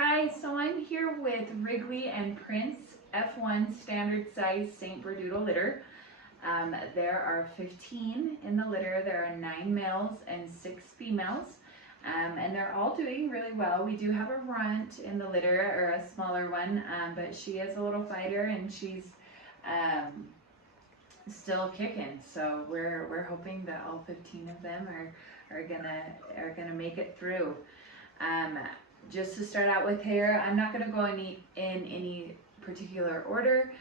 Hi, so I'm here with Wrigley and Prince F1 standard size St Berdoodle litter. There are 15 in the litter. There are 9 males and 6 females. And they're all doing really well. We do have a runt in the litter, or a smaller one, but she is a little fighter and she's still kicking. So we're hoping that all 15 of them are gonna make it through. Just to start out with hair, I'm not gonna go in any particular order,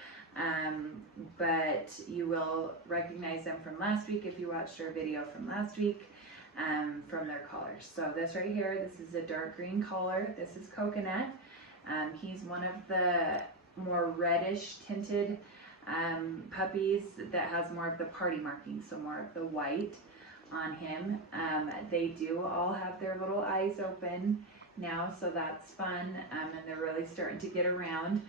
but you will recognize them from last week if you watched our video from last week. From their collars. So this right here, this is a dark green collar. This is Coconut. He's one of the more reddish tinted puppies that has more of the party markings, so more of the white on him. They do all have their little eyes open now, so that's fun, and they're really starting to get around.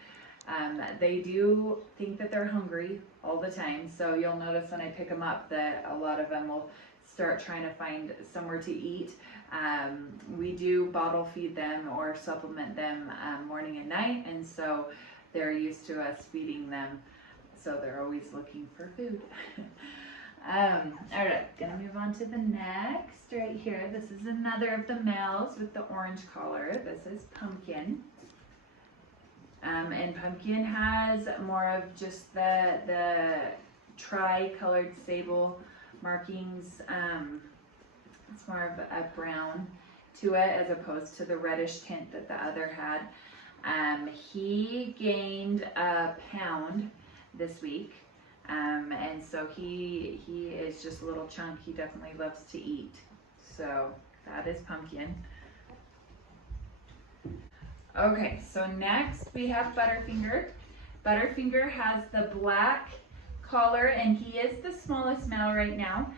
They do think that they're hungry all the time, so you'll notice when I pick them up that a lot of them will start trying to find somewhere to eat. We do bottle feed them or supplement them morning and night, and so they're used to us feeding them, so they're always looking for food. All right, gonna move on to the next right here. This is another of the males with the orange collar. This is Pumpkin. And Pumpkin has more of just the tri-colored sable markings. It's more of a brown to it as opposed to the reddish tint that the other had. He gained a pound this week, and so he is just a little chunk. He definitely loves to eat. So that is Pumpkin. Okay, so next we have Butterfinger. Butterfinger has the black collar, and he is the smallest male right now.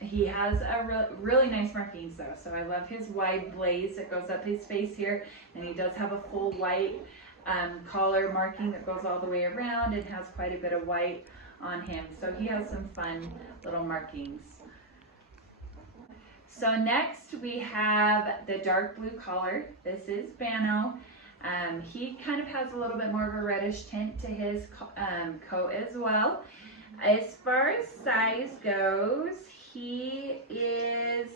He has a really nice markings though, so I love his wide blaze that goes up his face here, and he does have a full white collar marking that goes all the way around and has quite a bit of white on him, so he has some fun little markings. So next we have the dark blue collar. This is Bano. He kind of has a little bit more of a reddish tint to his coat as well. As far as size goes, he is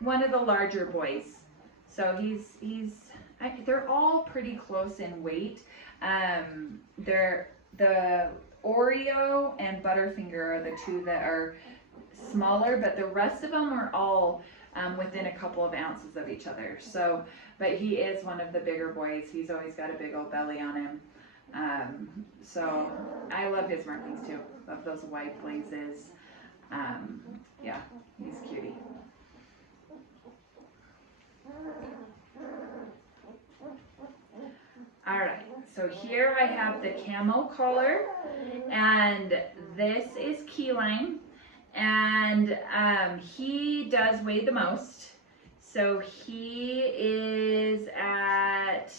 one of the larger boys. So they're all pretty close in weight. The Oreo and Butterfinger are the two that are smaller, but the rest of them are all within a couple of ounces of each other. So, but he is one of the bigger boys. He's always got a big old belly on him. So I love his markings too. Love those white blazes. Yeah, he's cutie. All right, so here I have the camo collar, and this is Keyline. And he does weigh the most, so he is at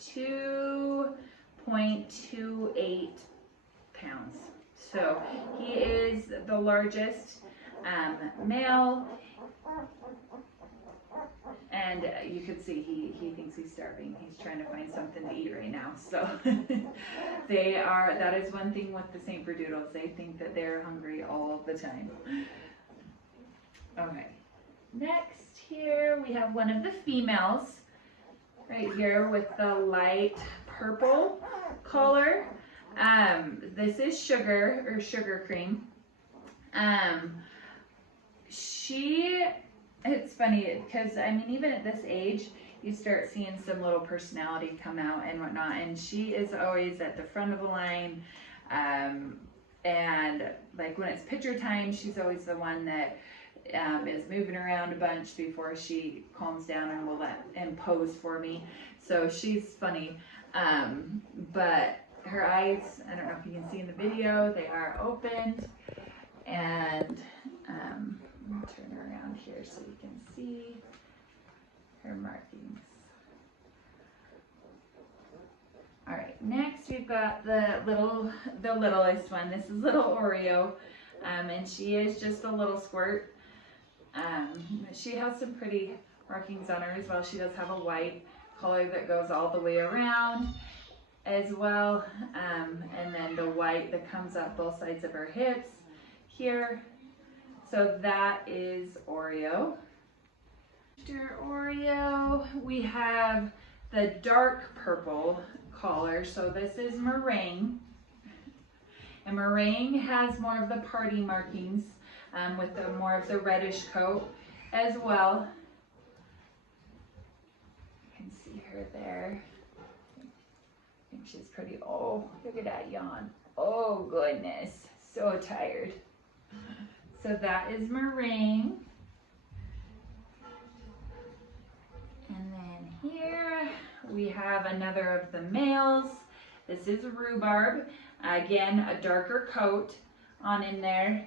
2.28 pounds. So he is the largest male, and you can see he thinks he's starving. He's trying to find something to eat right now. So that is one thing with the St Berdoodles. They think that they're hungry all the time. Okay, next here we have one of the females right here with the light purple collar. This is Sugar, or Sugar Cream. It's funny because I mean, even at this age, you start seeing some little personality come out and whatnot, and she is always at the front of the line, and like when it's picture time, she's always the one that is moving around a bunch before she calms down and will pose for me. So she's funny, but her eyes, I don't know if you can see in the video, they are opened, and let me turn her around here so you can see her markings. All right, next we've got the littlest one. This is little Oreo, and she is just a little squirt. She has some pretty markings on her as well. She does have a white collar that goes all the way around as well, and then the white that comes up both sides of her hips here. So that is Oreo. After Oreo, we have the dark purple collar. So this is Meringue. And Meringue has more of the party markings with more of the reddish coat as well. You can see her there. I think she's pretty, oh, look at that yawn. Oh goodness, so tired. So that is Meringue. And then here we have another of the males. This is Rhubarb. Again, a darker coat on in there.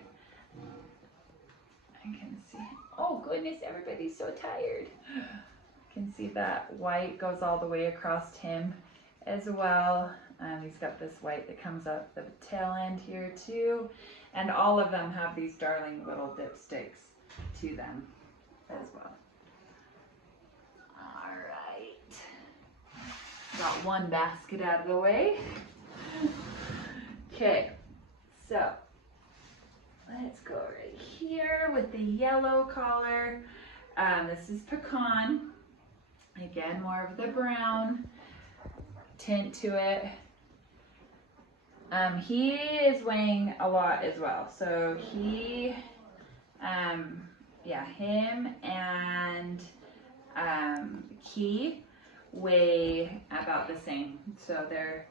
I can see, oh goodness, everybody's so tired. I can see that white goes all the way across him as well. He's got this white that comes up the tail end here too. And all of them have these darling little dipsticks to them as well. All right. Got one basket out of the way. Okay, so let's go right here with the yellow collar. This is Pecan. Again, more of the brown tint to it. He is weighing a lot as well. So he, yeah, him and Key weigh about the same. So they're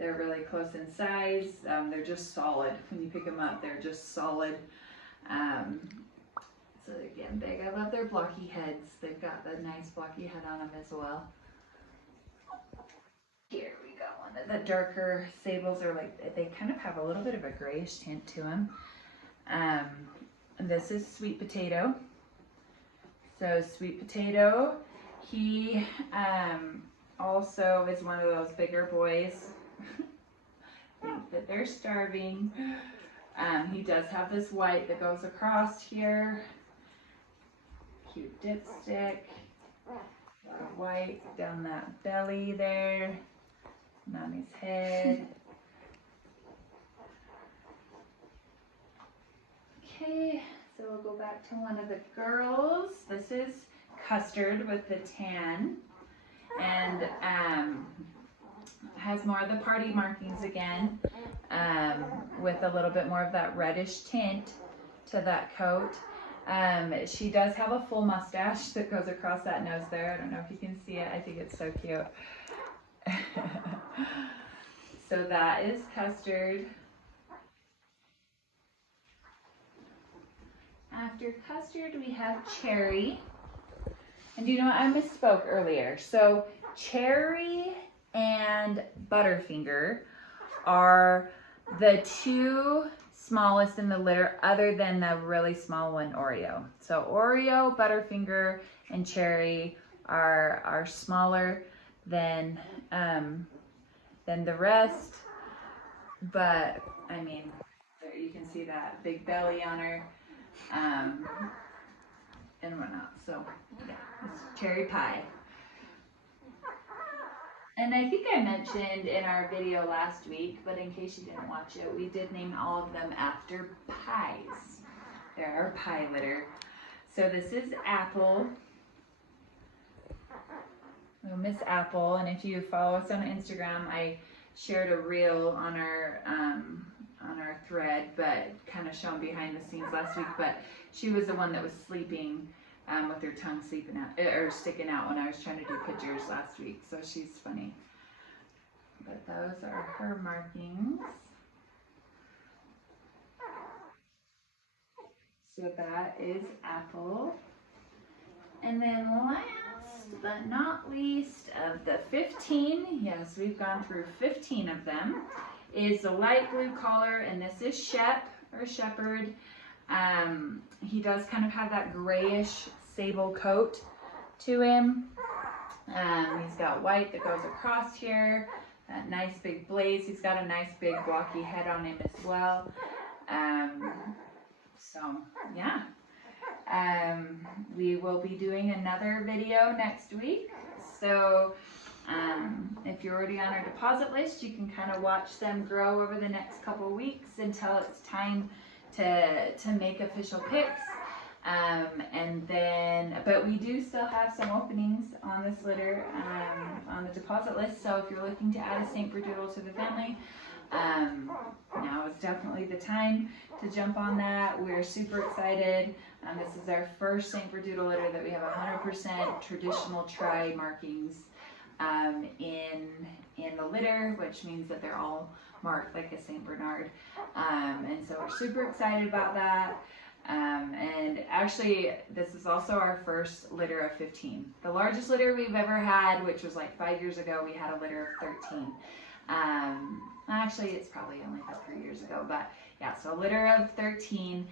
really close in size. They're just solid. When you pick them up, they're just solid. So again, big. I love their blocky heads. They've got the nice blocky head on them as well. Here we go. One of the darker sables are like, they kind of have a little bit of a grayish tint to them. And this is Sweet Potato. So Sweet Potato, he also is one of those bigger boys. Think that they're starving. He does have this white that goes across here. Cute dipstick. White down that belly there. And on his head. Okay, so we'll go back to one of the girls. This is Custard with the tan. And has more of the party markings again, with a little bit more of that reddish tint to that coat. She does have a full mustache that goes across that nose there. I don't know if you can see it. I think it's so cute. So that is Custard. After Custard, we have Cherry. And you know what? I misspoke earlier. So Cherry and Butterfinger are the two smallest in the litter, other than the really small one, Oreo. So Oreo, Butterfinger, and Cherry are smaller than the rest. But I mean, there you can see that big belly on her, and whatnot. So yeah, it's Cherry Pie. And I think I mentioned in our video last week, but in case you didn't watch it, we did name all of them after pies. They're our pie litter. So this is Apple. Miss Apple, and if you follow us on Instagram, I shared a reel on our thread, but kind of shown behind the scenes last week. But she was the one that was sleeping with her tongue sticking out when I was trying to do pictures last week. So she's funny. But those are her markings. So that is Apple. And then last but not least of the 15, yes, we've gone through 15 of them, is the light blue collar, and this is Shep or Shepherd. He does kind of have that grayish sable coat to him. He's got white that goes across here, that nice big blaze. He's got a nice big blocky head on him as well. So yeah, We will be doing another video next week. So if you're already on our deposit list, you can kind of watch them grow over the next couple weeks until it's time to make official picks. And then, but we do still have some openings on this litter on the deposit list. So if you're looking to add a St Berdoodle to the family, now is definitely the time to jump on that. We're super excited. This is our first St Berdoodle litter that we have 100% traditional tri markings in the litter, which means that they're all marked like a St Bernard. And so we're super excited about that. And actually, this is also our first litter of 15. The largest litter we've ever had, which was like 5 years ago, we had a litter of 13. Actually, it's probably only about 3 years ago, but yeah, so a litter of 13.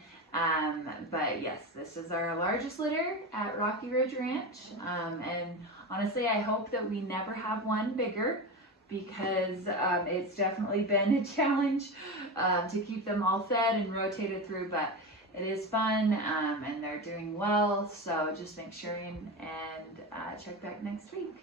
But yes, this is our largest litter at Rocky Ridge Ranch. And honestly, I hope that we never have one bigger, because it's definitely been a challenge to keep them all fed and rotated through, but it is fun, and they're doing well. So just make sure and check back next week.